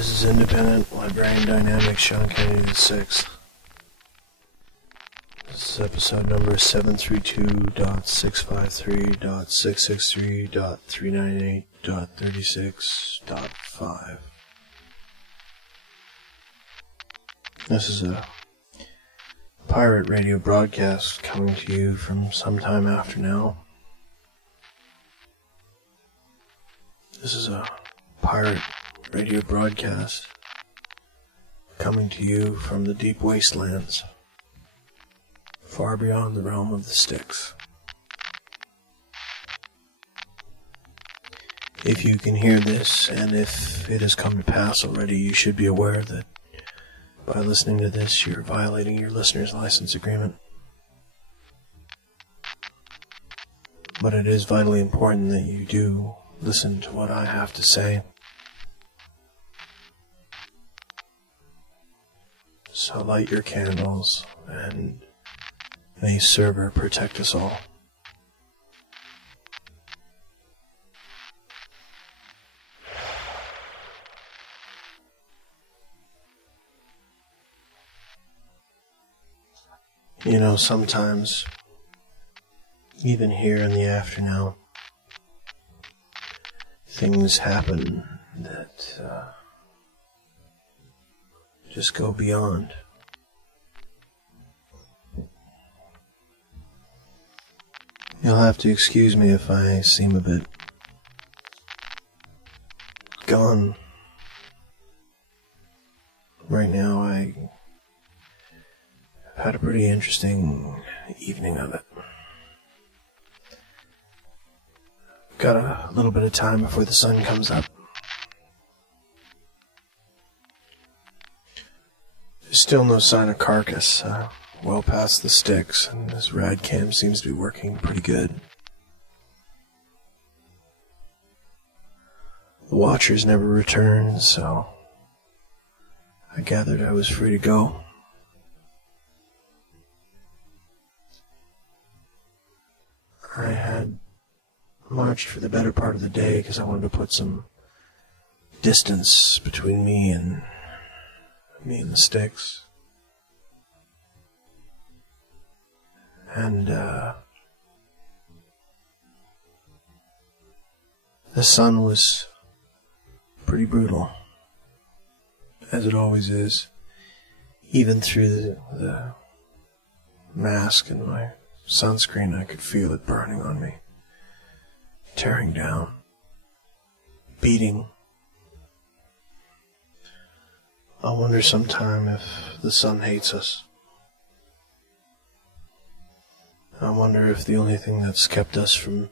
This is Independent Librarian Dynamics, Sean Kennedy VI. This is episode number 732.653.663.398.36.5. This is a pirate radio broadcast coming to you from sometime after now. This is a pirate radio broadcast coming to you from the deep wastelands, far beyond the realm of the Styx. If you can hear this, and if it has come to pass already, you should be aware that by listening to this, you're violating your listener's license agreement. But it is vitally important that you do listen to what I have to say. So light your candles, and may Server protect us all. You know, sometimes, even here in the Afternow, things happen that just go beyond. You'll have to excuse me if I seem a bit gone. Right now, I've had a pretty interesting evening of it. Got a little bit of time before the sun comes up. There's still no sign of Carcass, well past the Styx, and this rad cam seems to be working pretty good. The Watchers never returned, so I gathered I was free to go. I had marched for the better part of the day because I wanted to put some distance between me and the Styx. And the sun was pretty brutal, as it always is. Even through the mask and my sunscreen, I could feel it burning on me, tearing down, beating. I wonder sometime if the sun hates us. I wonder if the only thing that's kept us from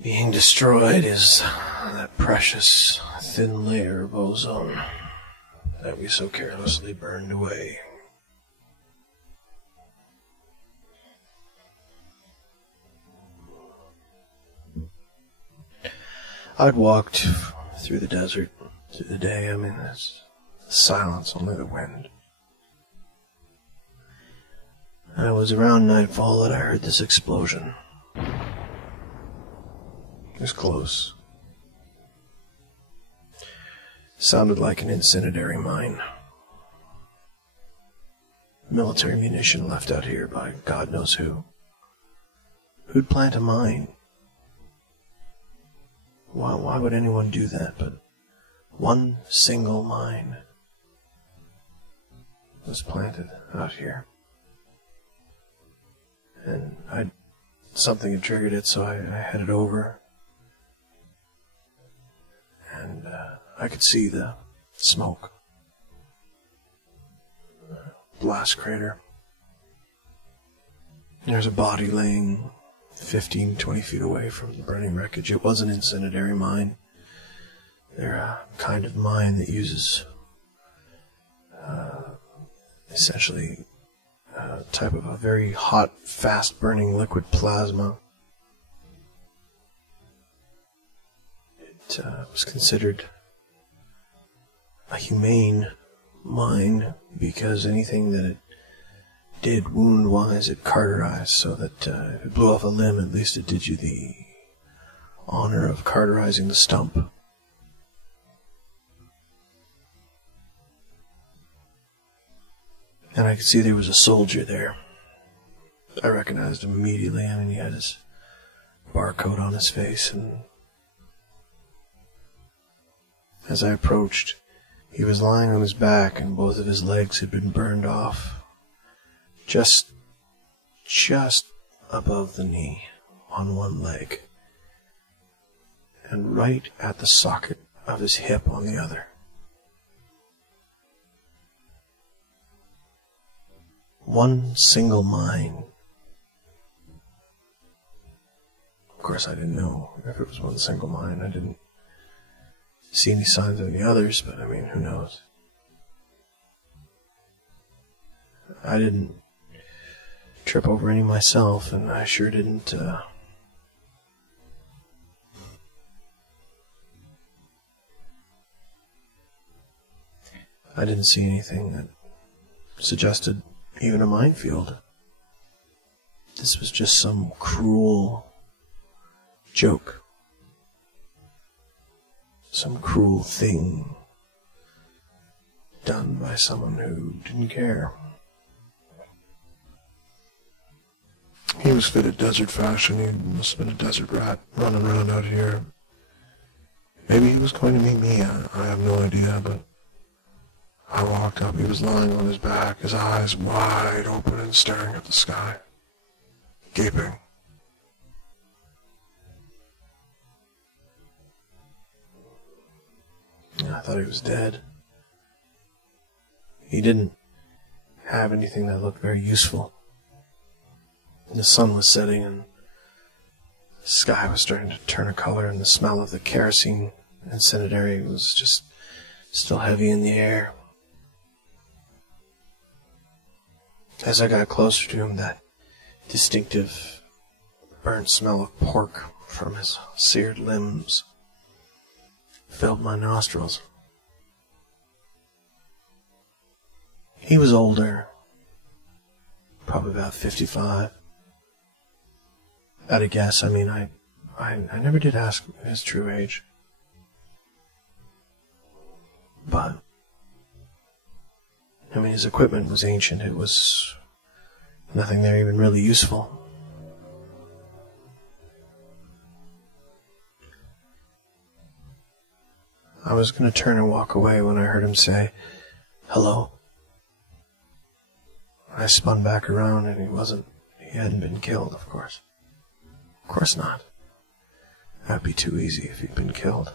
being destroyed is that precious thin layer of ozone that we so carelessly burned away. I'd walked through the desert through the day. I mean, there's silence, only the wind. And it was around nightfall that I heard this explosion. It was close. It sounded like an incendiary mine. Military munition left out here by God knows who. Who'd plant a mine? Why would anyone do that? But one single mine was planted out here. And something had triggered it, so I headed over. And I could see the smoke. Blast crater. There's a body laying 15, 20 feet away from the burning wreckage. It was an incendiary mine. They're a kind of mine that uses essentially a type of a very hot, fast-burning liquid plasma. It was considered a humane mine because anything that it did wound-wise, it cauterized, so that if it blew off a limb, at least it did you the honor of cauterizing the stump. And I could see there was a soldier there. I recognized him immediately. I mean, he had his barcode on his face, and as I approached, he was lying on his back, and both of his legs had been burned off. Just above the knee on one leg, and right at the socket of his hip on the other. One single mine. Of course, I didn't know if it was one single mine. I didn't see any signs of the others, but I mean, who knows? I didn't trip over any myself, and I sure didn't, I didn't see anything that suggested even a minefield. This was just some cruel joke. Some cruel thing done by someone who didn't care. He was fitted desert fashion. He must have been a desert rat running around out here. Maybe he was going to meet me. I have no idea, but I walked up. He was lying on his back, his eyes wide open and staring at the sky, gaping. I thought he was dead. He didn't have anything that looked very useful. The sun was setting, and the sky was starting to turn a color, and the smell of the kerosene incendiary was just still heavy in the air. As I got closer to him, that distinctive burnt smell of pork from his seared limbs filled my nostrils. He was older, probably about 55. At a guess, I mean, I never did ask his true age. But, I mean, his equipment was ancient. It was nothing there even really useful. I was going to turn and walk away when I heard him say, "Hello." I spun back around, and he hadn't been killed, of course. Of course not. That'd be too easy if he'd been killed.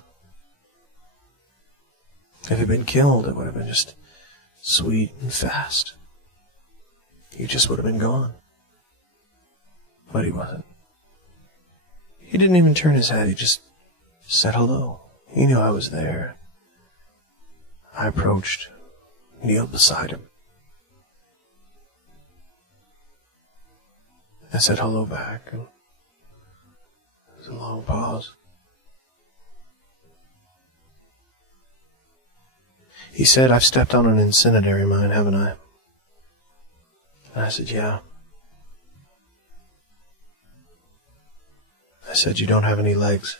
If he'd been killed, it would have been just sweet and fast. He just would have been gone. But he wasn't. He didn't even turn his head. He just said hello. He knew I was there. I approached, kneeled beside him. I said hello back, and there was a long pause. He said, "I've stepped on an incendiary mine, haven't I?" And I said, "Yeah." I said, "You don't have any legs."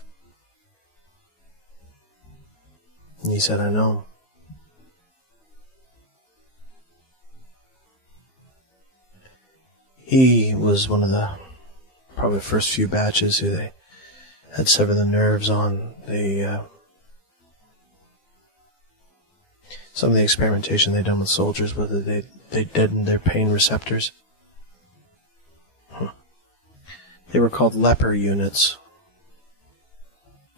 And he said, "I know." He was one of the probably first few batches who they had severed the nerves on. Some of the experimentation they'd done with soldiers, whether they deadened their pain receptors. They were called leper units.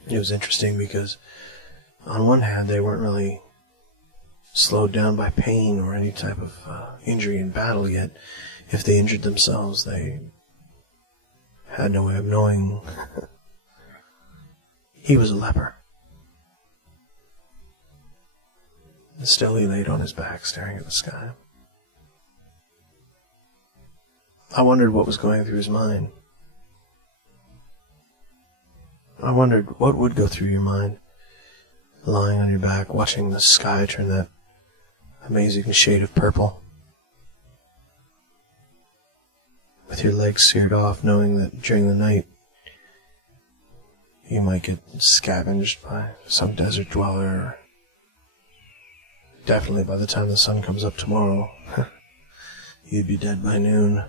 It was interesting because on one hand they weren't really slowed down by pain or any type of injury in battle, yet if they injured themselves, they had no way of knowing. He was a leper. And still he laid on his back, staring at the sky. I wondered what was going through his mind. I wondered what would go through your mind, lying on your back, watching the sky turn that amazing shade of purple, with your legs seared off, knowing that during the night you might get scavenged by some desert dweller. Definitely by the time the sun comes up tomorrow, you'd be dead by noon.